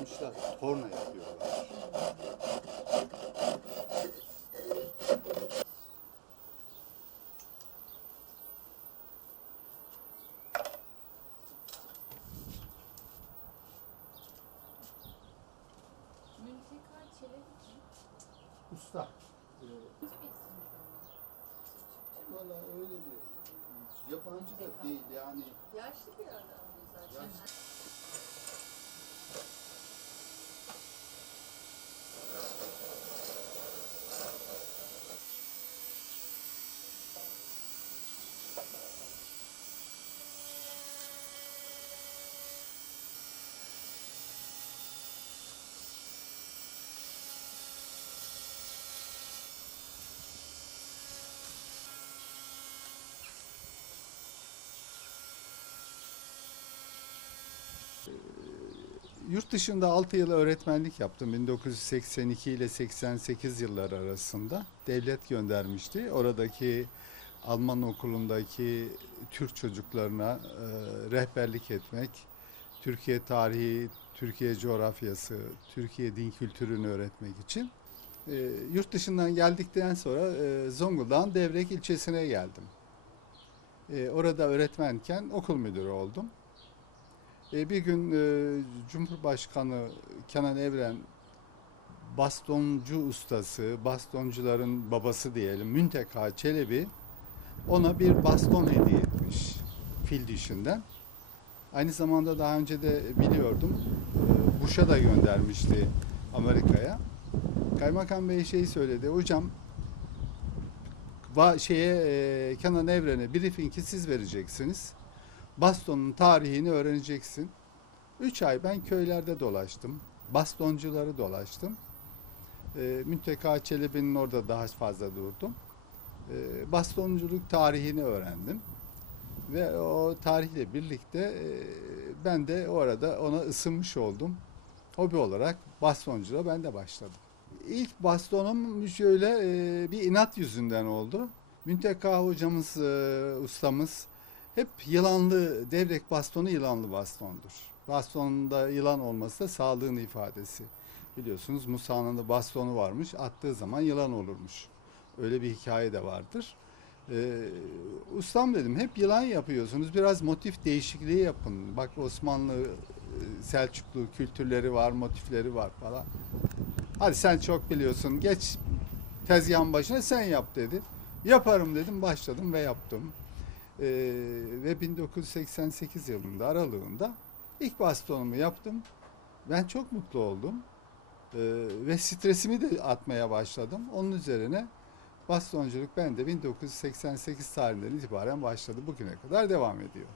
makinalaşmışlar. Torna yapıyorlar. Usta. Ee? Valla öyle bir yabancı da değil yani Yaşlı bir adam zaten. Yaşlı. Yurt dışında 6 yıl öğretmenlik yaptım. 1982 ile 88 yıllar arasında. Devlet göndermişti. Oradaki Alman okulundaki Türk çocuklarına e, rehberlik etmek, Türkiye tarihi, Türkiye coğrafyası, Türkiye din kültürünü öğretmek için. E, yurt dışından geldikten sonra e, Zonguldak'ın Devrek ilçesine geldim. E, orada öğretmenken okul müdürü oldum. E, bir gün e, Cumhurbaşkanı Kenan Evren bastoncu ustası, bastoncuların babası diyelim Münteka Çelebi ona bir baston hediye etmiş fil dişinden. Aynı zamanda daha önce de biliyordum. e, Bush'a da göndermişti Amerika'ya. Kaymakam Bey şey söyledi. Hocam va şeye e, Kenan Evren'e briefing'i siz vereceksiniz. Bastonun tarihini öğreneceksin. Üç ay ben köylerde dolaştım. Bastoncuları dolaştım. E, Münteka Çelebi'nin orada daha fazla durdum. E, bastonculuk tarihini öğrendim. Ve o tarihle birlikte e, ben de orada ona ısınmış oldum. Hobi olarak bastonculuğa ben de başladım. İlk bastonum şöyle e, bir inat yüzünden oldu. Münteka hocamız, e, ustamız hep yılanlı, devrek bastonu yılanlı bastondur. Bastonunda yılan olması da sağlığın ifadesi. Biliyorsunuz Musa'nın da bastonu varmış, attığı zaman yılan olurmuş. Öyle bir hikaye de vardır. Ee, ustam dedim hep yılan yapıyorsunuz biraz motif değişikliği yapın. Bak Osmanlı, e, Selçuklu kültürleri var, motifleri var falan. Hadi sen çok biliyorsun geç tezgahın başına sen yap dedi. Yaparım dedim başladım ve yaptım. Ee, ve 1988 yılında aralığında ilk bastonumu yaptım. Ben çok mutlu oldum. Ee, ve stresimi de atmaya başladım. Onun üzerine bastonculuk bende 1988 tarihinden itibaren başladı. Bugüne kadar devam ediyor.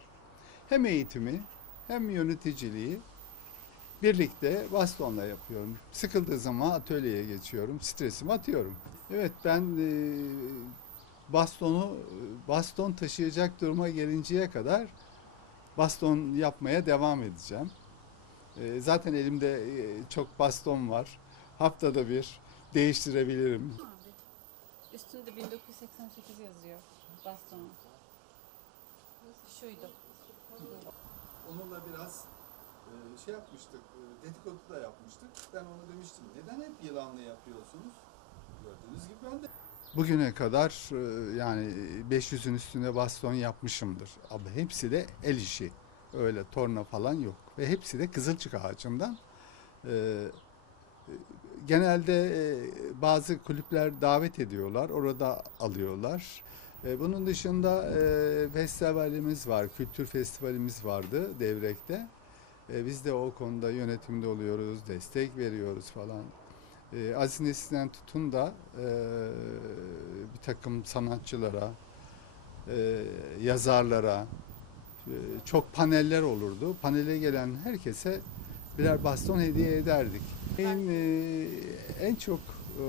Hem eğitimi hem yöneticiliği birlikte bastonla yapıyorum. Sıkıldığı zaman atölyeye geçiyorum. Stresimi atıyorum. Evet ben e, bastonu baston taşıyacak duruma gelinceye kadar baston yapmaya devam edeceğim. E, zaten elimde e, çok baston var. Haftada bir değiştirebilirim. Üstünde 1988 yazıyor bastonu. Şuydu. Onunla biraz e, şey yapmıştık, e, dedikodu da yapmıştık. Ben ona demiştim, neden hep yılanlı yapıyorsunuz? Gördüğünüz gibi ben de. Bugüne kadar e, yani 500'ün üstünde baston yapmışımdır. Ama hepsi de el işi. Öyle torna falan yok. Ve hepsi de kızılcık ağacından. E, e, genelde e, bazı kulüpler davet ediyorlar. Orada alıyorlar. E, Bunun dışında e, festivalimiz var, kültür festivalimiz vardı Devrek'te. E, Biz de o konuda yönetimde oluyoruz, destek veriyoruz falan. E, Aziz Nesin'den tutun da e, bir takım sanatçılara, e, yazarlara e, çok paneller olurdu. Panele gelen herkese birer baston hediye ederdik. En, e, en çok e,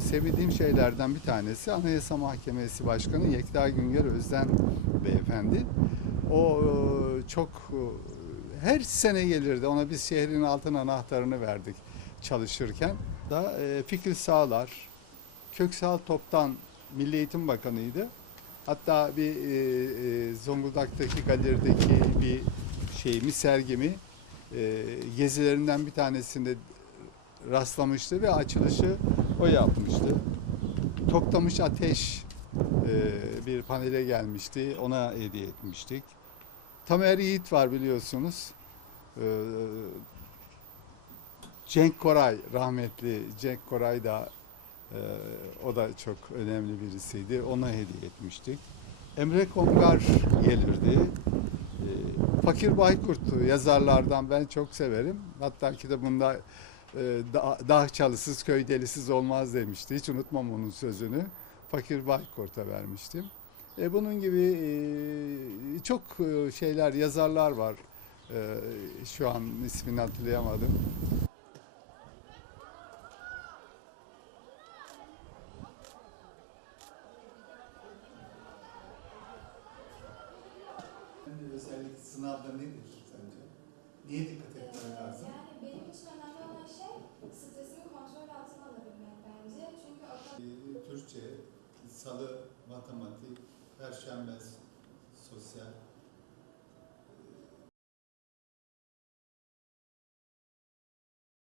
sevdiğim şeylerden bir tanesi Anayasa Mahkemesi Başkanı Yekta Günger Özden beyefendi. O e, çok e, her sene gelirdi. Ona biz şehrin altın anahtarını verdik çalışırken. Da e, Fikri Sağlar, Köksal Toptan Milli Eğitim Bakanıydı. Hatta bir e, e, Zonguldak'taki galerideki bir şeyimi, sergimi e, gezilerinden bir tanesinde rastlamıştı ve açılışı o yapmıştı. Toktamış Ateş e, bir panele gelmişti. Ona hediye etmiştik. Tamer Yiğit var biliyorsunuz. E, Cenk Koray rahmetli Cenk Koray da e, o da çok önemli birisiydi. Ona hediye etmiştik. Emre Kongar gelirdi. E, Fakir Baykurt'u yazarlardan ben çok severim. Hatta kitabında e, da, dağ çalısız köy delisiz olmaz demişti. Hiç unutmam onun sözünü. Fakir Baykurt'a vermiştim. E, bunun gibi e, çok e, şeyler, yazarlar var. E, şu an ismini hatırlayamadım. Sınavda nedir sence? Niye dikkat etmen lazım? Yani benim için önemli olan şey stresimi kontrol altına alabilmek bence. Çünkü o Türkçe, salı matematik, perşembe sosyal,